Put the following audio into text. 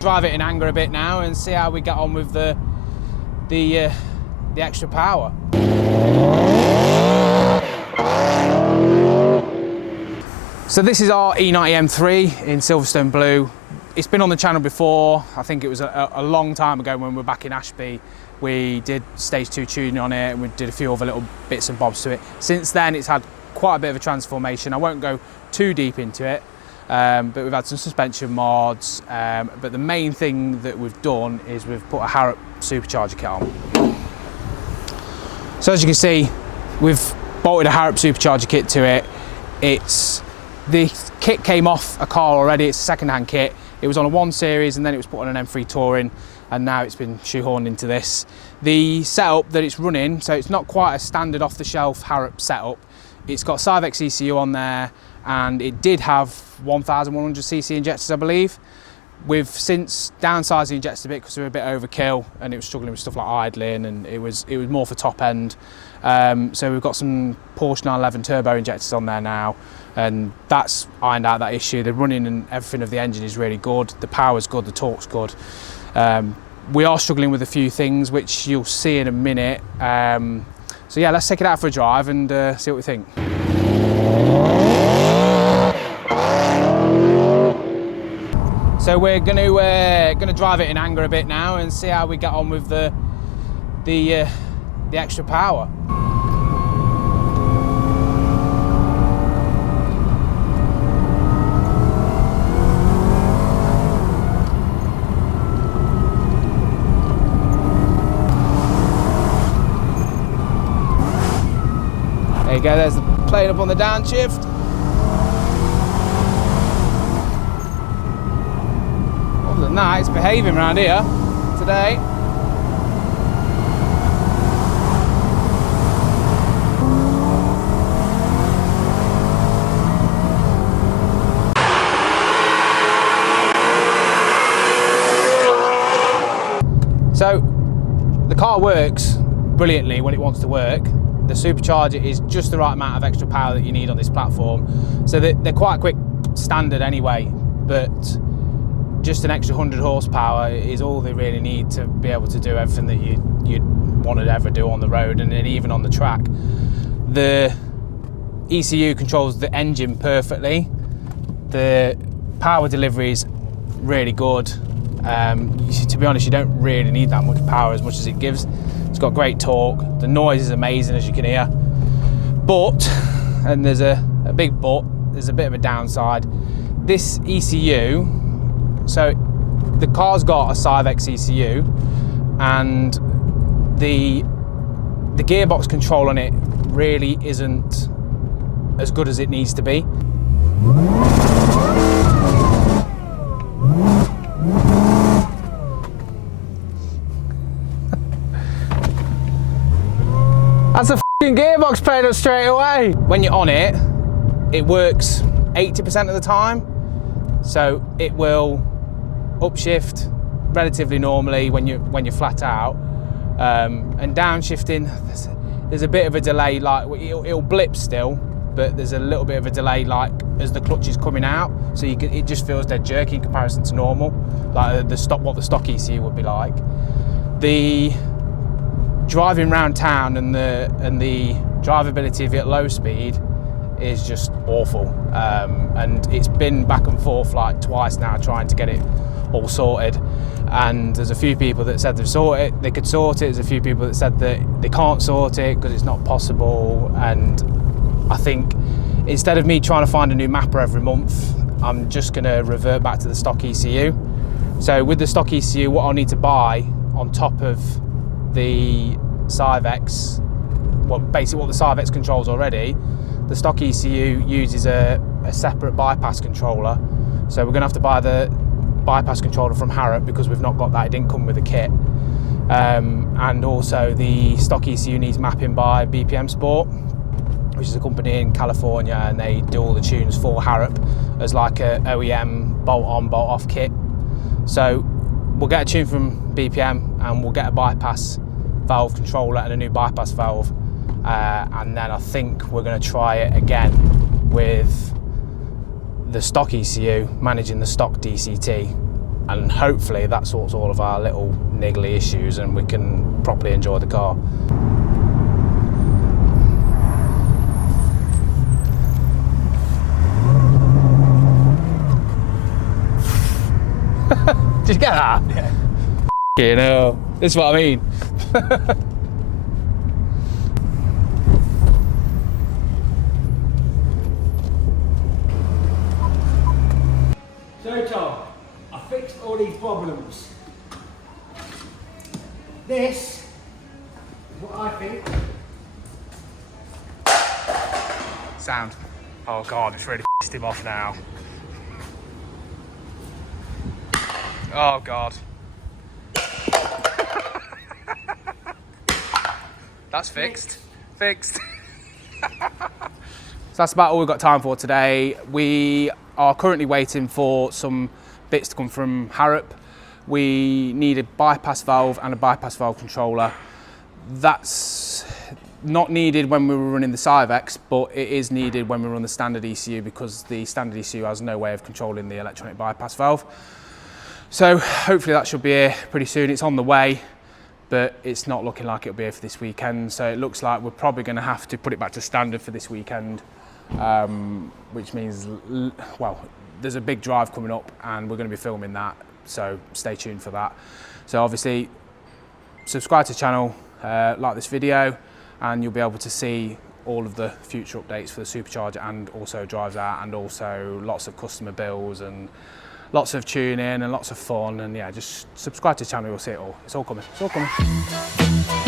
drive it in anger a bit now and see how we get on with the extra power. So this is our E90 M3 in Silverstone Blue. It's been on the channel before. I think it was a long time ago when we were back in Ashby. We did stage 2 tuning on it and we did a few other little bits and bobs to it. Since then it's had quite a bit of a transformation. I won't go too deep into it, but we've had some suspension mods. But the main thing that we've done is we've put a Harrop supercharger kit on. So as you can see, we've bolted a Harrop supercharger kit to it. The kit came off a car already. It's a second-hand kit. It was on a 1 Series and then it was put on an M3 Touring, and now it's been shoehorned into this. The setup that it's running, so it's not quite a standard off-the-shelf Harrop setup. It's got syvecs ECU on there, and it did have 1,100cc injectors, I believe. We've since downsized the injectors a bit because they were a bit overkill and it was struggling with stuff like idling, and it was more for top end. So we've got some Porsche 911 turbo injectors on there now, and that's ironed out that issue. The running and everything of the engine is really good. The power's good, the torque's good. We are struggling with a few things which you'll see in a minute. So yeah, let's take it out for a drive and see what we think. So we're gonna drive it in anger a bit now and see how we get on with the extra power. There you go, there's the plane up on the downshift. Other than that, it's behaving around here today. So the car works brilliantly when it wants to work. The supercharger is just the right amount of extra power that you need on this platform. So they're quite quick standard anyway, but just an extra 100 horsepower is all they really need to be able to do everything that you'd want to ever do on the road and then even on the track. The ECU controls the engine perfectly. The power delivery is really good. To be honest, you don't really need that much power as much as it gives. It's got great torque. The noise is amazing, as you can hear. But, and there's a big but, there's a bit of a downside. This ECU, so the car's got a syvecs ECU, and the gearbox control on it really isn't as good as it needs to be. That's a f***ing gearbox playing up straight away. When you're on it, it works 80% of the time. So it will upshift relatively normally when you're flat out. And downshifting, there's a bit of a delay, like it'll blip still, but there's a little bit of a delay like as the clutch is coming out. So it just feels dead jerky in comparison to normal, like what the stock ECU would be like. The driving around town and the drivability of it at low speed is just awful, and it's been back and forth like twice now trying to get it all sorted, and there's a few people that said they could sort it. There's a few people that said that they can't sort it because it's not possible, and I think instead of me trying to find a new mapper every month, I'm just going to revert back to the stock ECU. So with the stock ECU, what I'll need to buy on top of the syvecs, well, basically what the syvecs controls already, the stock ECU uses a separate bypass controller. So we're going to have to buy the bypass controller from Harrop because we've not got that. It didn't come with a kit. And also the stock ECU needs mapping by BPM Sport, which is a company in California, and they do all the tunes for Harrop as like a OEM bolt-on, bolt-off kit. So we'll get a tune from BPM and we'll get a bypass valve controller and a new bypass valve. And then I think we're going to try it again with the stock ECU, managing the stock DCT, and hopefully that sorts all of our little niggly issues and we can properly enjoy the car. Did you get that? Yeah. You know, this is what I mean. So Tom, I fixed all these problems. This is what I think. Sound. Oh God, it's really pissed him off now. Oh God. That's fixed. Fixed. So that's about all we've got time for today. We are currently waiting for some bits to come from Harrop. We need a bypass valve and a bypass valve controller. That's not needed when we were running the syvecs, but it is needed when we run the standard ECU because the standard ECU has no way of controlling the electronic bypass valve. So hopefully that should be here pretty soon. It's on the way, but it's not looking like it'll be here for this weekend. So it looks like we're probably going to have to put it back to standard for this weekend, which means, well, there's a big drive coming up and we're going to be filming that. So stay tuned for that. So obviously subscribe to the channel, like this video, and you'll be able to see all of the future updates for the Supercharger and also drives out, and also lots of customer bills and lots of tuning and lots of fun. And yeah, just subscribe to the channel, you'll see it all. It's all coming. It's all coming.